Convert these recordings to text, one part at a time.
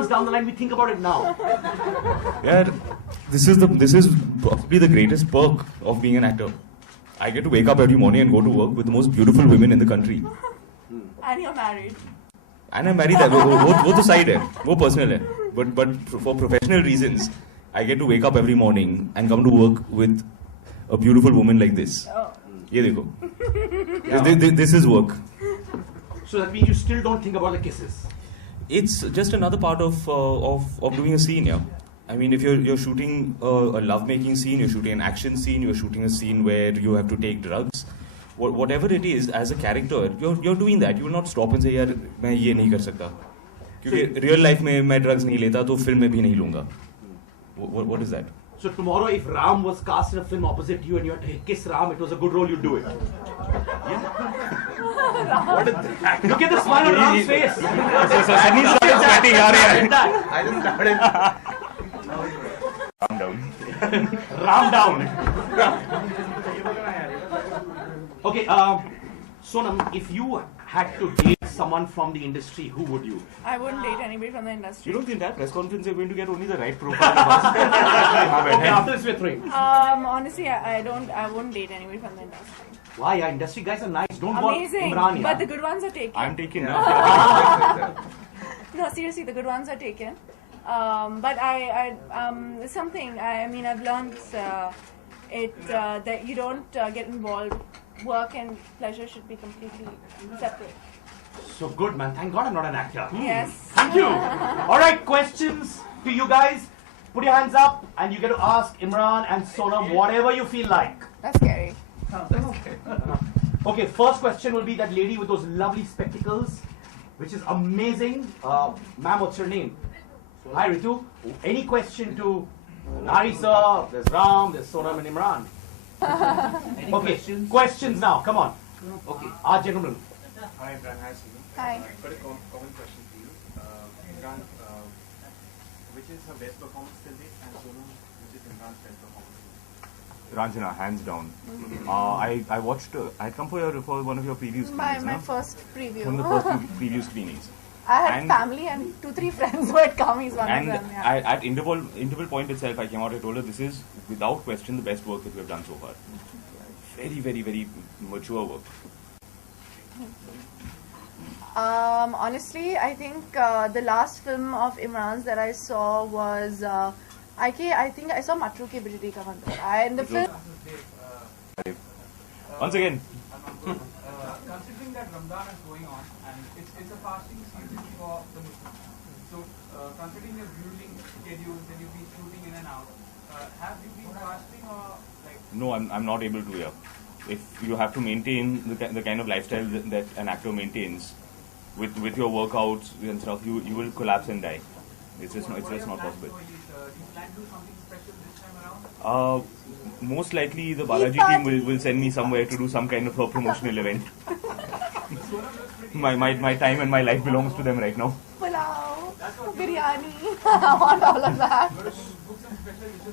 months down the line, we think about it now. Yeah, this is probably the greatest perk of being an actor. I get to wake up every morning and go to work with the most beautiful women in the country. And you're married. And I'm married. वो तो side है, वो personal है. But for professional reasons, I get to wake up every morning and come to work with a beautiful woman like this. ये देखो. This is work. So that means you still don't think about the kisses. It's just another part of doing a scene, yeah. I mean, if you're shooting a love-making scene, you're shooting an action scene, you're shooting a scene where you have to take drugs, whatever it is, as a character, you're doing that. You will not stop and say, यार मैं ये नहीं कर सकता, क्योंकि real life में मैं drugs नहीं लेता, तो film में भी नहीं लूँगा. What is that? So tomorrow, if Ram was cast in a film opposite you and you had to kiss Ram, it was a good role, you'd do it. Yeah? What is that? Look at the smile on Ram's face. So Sunny started sweating. I just started. Calm down. Ram down. Okay, Sonam, if you had to date someone from the industry, who would you? I wouldn't date anybody from the industry. You don't think that press conference you're going to get only the right profile of us? Okay, after this we're throwing. Honestly, I wouldn't date anybody from the industry. Why? Yeah, industry guys are nice. Don't Amazing, want Imran. but the good ones are taken. I'm taken now. No, seriously, the good ones are taken. But something. I mean, I've learned that you don't get involved. Work and pleasure should be completely separate. So good, man. Thank God I'm not an actor. Yes. Thank you. All right, questions to you guys. Put your hands up and you get to ask Imran and Sonam whatever you feel like. That's scary. Okay, first question will be that lady with those lovely spectacles, which is amazing. Ma'am, what's your name? Hi, Ritu. Any question to Nari sir? There's Ram, there's Sonam and Imran. Okay, questions now. Come on. Okay, our gentleman. Hi, Imran. Hi, Sonam. Hi. I've got a common question for you. Imran, which is her best performance till date, and Sonam, which is Imran's best performance? Ranjana, hands down. I watched. I had come for one of your preview screenings. My first preview. From the first preview screenings. I had family and 2-3 friends who had come. He's one of them. Yeah. At interval point itself, I came out and told her this is without question the best work that we have done so far. Very, very, very mature work. Honestly, I think the last film of Imran's that I saw was I think I saw Matru Ke Bijli Ka Mandir. And the film. Once again. Considering that Ramadan is going on and it's a fasting season for the Muslims, so considering your grueling schedules and you've been shooting in and out, have you been fasting or like? No, I'm not able to. Yeah. If you have to maintain the kind of lifestyle that an actor maintains with your workouts and stuff, you will collapse and die. It's just not possible. Do you plan to do something special this time around? Most likely the Balaji team will send me somewhere to do some kind of a promotional event. my time and my life belongs to them right now. Pulao, biryani, I want all of that.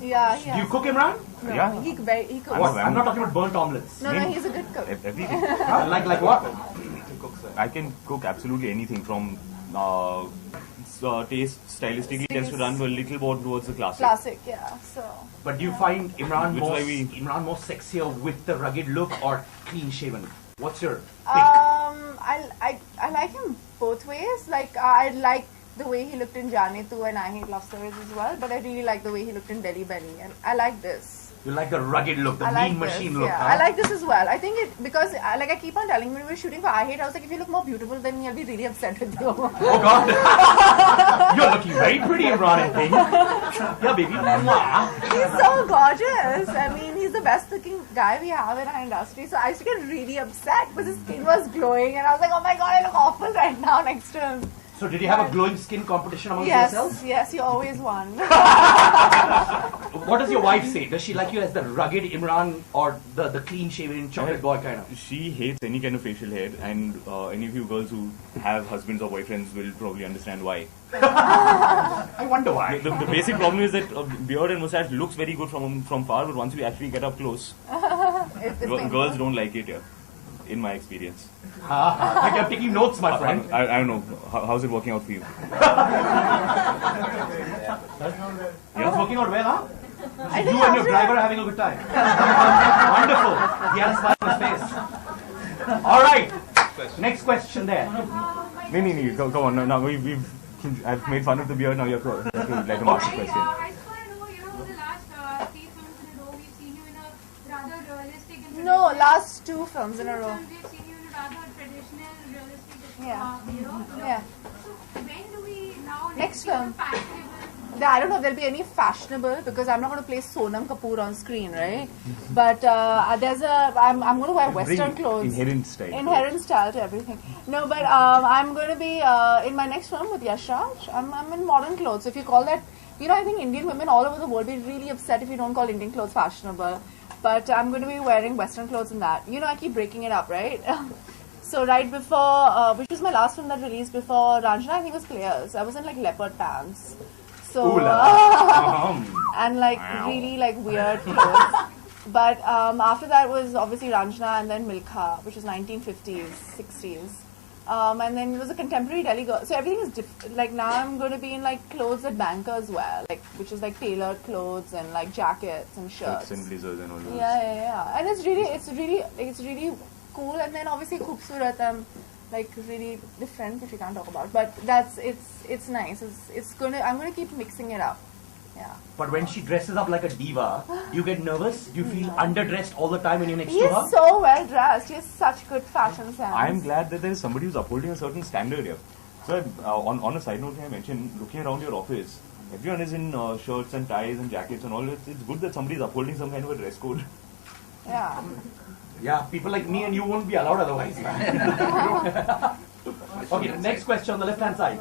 Yeah. Do you cook, Imran? No, Yeah. he cooks. I'm not talking about burnt omelets. No, he's a good cook. Everything. Like what? I can cook absolutely anything from taste stylistically tends to run a little more towards the classic. Classic, yeah. So. But do you find Imran Which more way we- Imran more sexier with the rugged look or clean shaven? What's your pick? I like him both ways. Like I like the way he looked in Jaane Tu and I Hate Love Stories as well. But I really like the way he looked in Delhi Belly, and I like this. You like the rugged look, the I like mean this, machine look. yeah. Huh? I like this as well. I think it because like I keep on telling when we were shooting for I Hate, I was like, if you look more beautiful, then he'll be really upset with you. Oh God, you're looking very pretty, Imran and thing. Yeah, baby. Mwah. He's so gorgeous. I mean, he's the best looking guy we have in our industry. So I used to get really upset because his skin was glowing, and I was like, oh my God, I look awful right now next to him. So did you have a glowing skin competition amongst yourselves? Yes, you always won. What does your wife say? Does she like you as the rugged Imran or the clean shaven chocolate boy kind of? She hates any kind of facial hair, and any of you girls who have husbands or boyfriends will probably understand why. I wonder why. The basic problem is that beard and mustache looks very good from far, but once we actually get up close, girls don't like it. Yeah, in my experience. Like you're taking notes, my friend. I don't know. How's it working out for you? It's working out well, huh? I You think and your after- driver are having a good time. Wonderful. He had a smile on his face. All right. Next question there. No, go on. No, I've made fun of the beard. Now you have to let him ask the question. I just want to know, over the last 3 films in a row, we've seen you in a rather realistic and No, traditional- last 2 films in a row. We've seen you in a rather traditional, realistic, Yeah. look. Yeah. So when do we now Next get film. a fashionable? I don't know if there'll be any fashionable because I'm not going to play Sonam Kapoor on screen, right? But I'm going to wear Western clothes. Inherent style. Inherent style to everything. No, but I'm going to be in my next film with Yash Raj. I'm in modern clothes. If you call that, I think Indian women all over the world will be really upset if you don't call Indian clothes fashionable. But I'm going to be wearing Western clothes in that. I keep breaking it up, right? So right before, which was my last film that released before Ranjana, I think it was Players. I was in like leopard pants. So and like really like weird clothes. But after that was obviously Ranjana and then Milkha, which was 1950s, 60s. And then it was a contemporary Delhi girl. So everything is like now I'm going to be in like clothes that bankers wear, like which is like tailored clothes and like jackets and shirts. And blazers and all those. Yeah. And it's really cool. And then obviously Khoobsurat, like really different, which we can't talk about. But it's nice. I'm gonna keep mixing it up. Yeah. But when she dresses up like a diva, do you get nervous? Do you feel underdressed all the time when you're next He to her? is so well dressed. He has such good fashion sense. I'm glad that there is somebody who's upholding a certain standard here. So, on a side note, I mentioned looking around your office, everyone is in shirts and ties and jackets and all. It's good that somebody is upholding some kind of a dress code. Yeah. Yeah, people like me and you won't be allowed otherwise. Man. Okay, next question on the left hand side.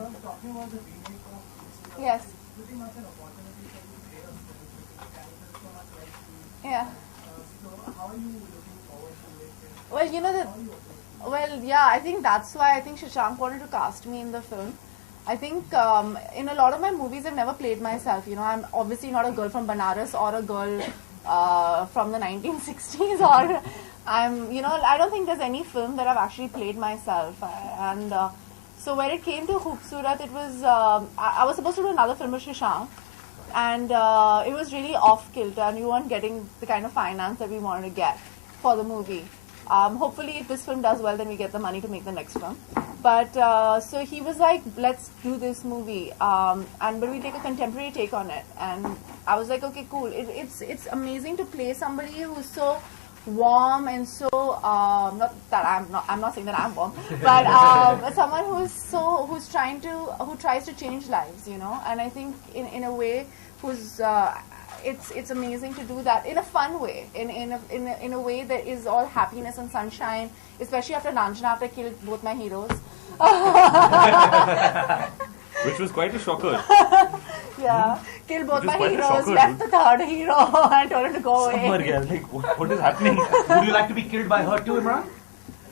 Yes. Yeah. I think that's why I think Shashank wanted to cast me in the film. I think in a lot of my movies I've never played myself. I'm obviously not a girl from Banaras or a girl from the 1960s or I don't think there's any film that I've actually played myself. So when it came to Khoobsurat, it was I was supposed to do another film with Shashank, and it was really off kilter, and we weren't getting the kind of finance that we wanted to get for the movie. Hopefully, if this film does well, then we get the money to make the next film. But so he was like, "Let's do this movie, but we take a contemporary take on it." And I was like, "Okay, cool. It's amazing to play somebody who's so warm and so not that I'm not saying that I'm warm, but someone who tries to change lives, and I think in a way who's it's amazing to do that in a fun way, in a way that is all happiness and sunshine, especially after Ranjana, after I killed both my heroes. Which was quite a shocker. Yeah, killed both Which is my quite a heroes, shocker, left dude. the third hero and told him to go away. Like, what is happening? Would you like to be killed by her too, Imran?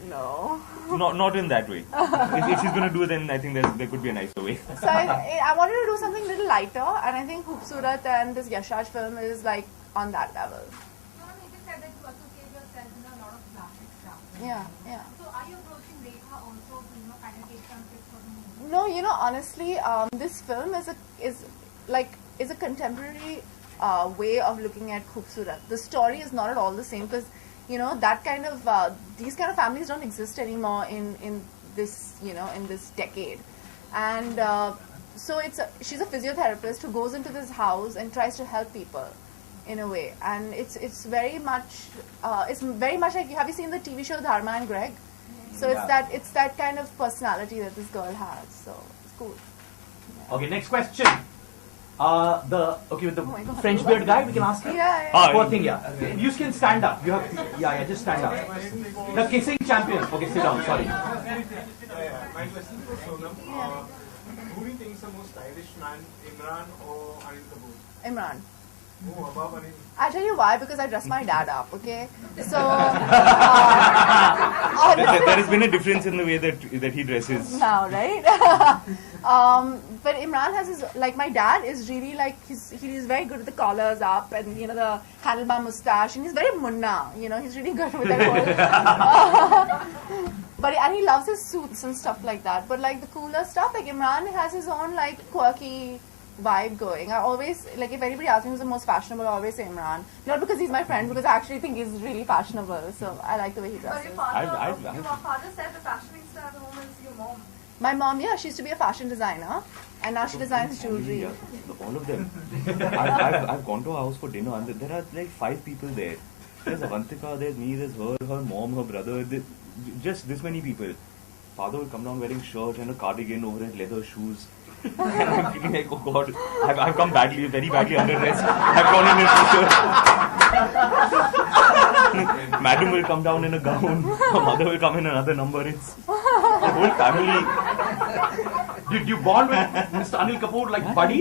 No. Not in that way. If she's going to do it, then I think there could be a nicer way. So I wanted to do something a little lighter, and I think Khoobsurat and this Yash Raj film is like on that level. You just said that you associate yourself in a lot of classic stuff. Yeah. So are you approaching Rekha also to kind of take some tips for the movie? No, honestly, this film is a contemporary way of looking at Khoobsurat. The story is not at all the same because that kind of these kind of families don't exist anymore in this in this decade, and so she's a physiotherapist who goes into this house and tries to help people in a way, and it's very much like, have you seen the TV show Dharma and Greg? So it's that kind of personality that this girl has. So it's cool. Okay, next question. With the my God. French beard guy, we can ask him. Yeah. Poor thing, yeah. You can stand up. You have, just stand up. The kissing champion. Okay, sit down. Sorry. My question for Sonam. Who do you think is the most stylish man, Imran or Anil Kapoor? Imran. Who above Anil? I'll tell you why, because I dress my dad up, okay? So, There has been a difference in the way that he dresses. now, right? But Imran has my dad is really like, he's very good with the collars up and, the handlebar mustache, and he's very munna, he's really good with that whole, and he loves his suits and stuff like that. But like the cooler stuff, like Imran has his own like quirky vibe going. I always, like, if anybody asks me who's the most fashionable, I always say Imran. Not because he's my friend, because I actually think he's really fashionable. So I like the way he But dresses. your father, I've- your father said the fashionista at home is your mom. My mom, yeah, she used to be a fashion designer, and now she designs jewelry. Yeah, all of them. I've gone to her house for dinner, and there are like 5 people there. There's Avantika, there's me, there's her mom, her brother, just this many people. Father will come down wearing shirt and a cardigan over it, leather shoes. And I'm feeling like, oh God, I've come badly, very badly underdressed. I've gone in a t-shirt. Madam will come down in a gown. Her mother will come in another number. It's the whole family. Did you bond with Mr. Anil Kapoor like buddy?